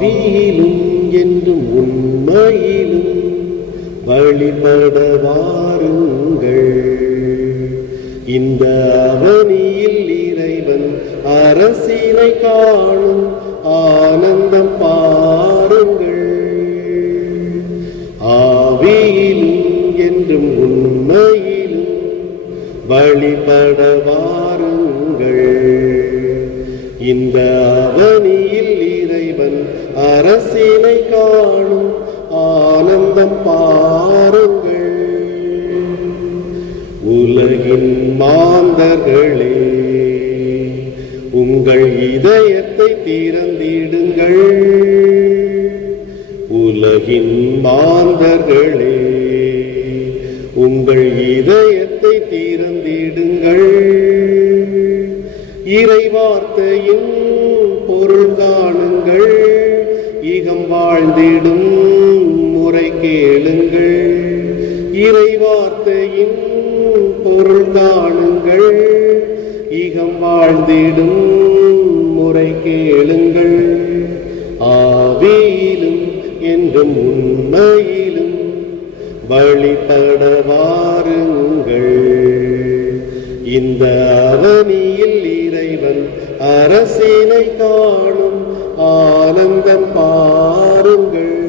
ஆவியிலும் என்றும் உண்மையிலும் வழிபட வாருங்கள் இந்த அவனியில் இறைவன் அரசினை காணும் ஆனந்தம் பாருங்கள். ஆவியிலும் என்றும் உண்மையிலும் வழிபட வாருங்கள் இந்த அரசினை காணும் ஆனந்தம் பாருங்கள். உலகின் மாந்தர்களே உங்கள் இதயத்தை திறந்திடுங்கள். உலகின் மாந்தர்களே உங்கள் இதயத்தை திறந்திடுங்கள். இறைவார் வாழ்ந்திடும் முறை கேளுங்கள். இறை வார்த்தையின் பொருள் காணுங்கள். இகம் வாழ்ந்திடும் முறை கேளுங்கள். ஆவியிலும் என்றும் உண்மையிலும் வழிபட வாருங்கள் இந்த அவனியில் இறைவன் அரசினை காணும் ஆனந்தம் பாருங்கள்.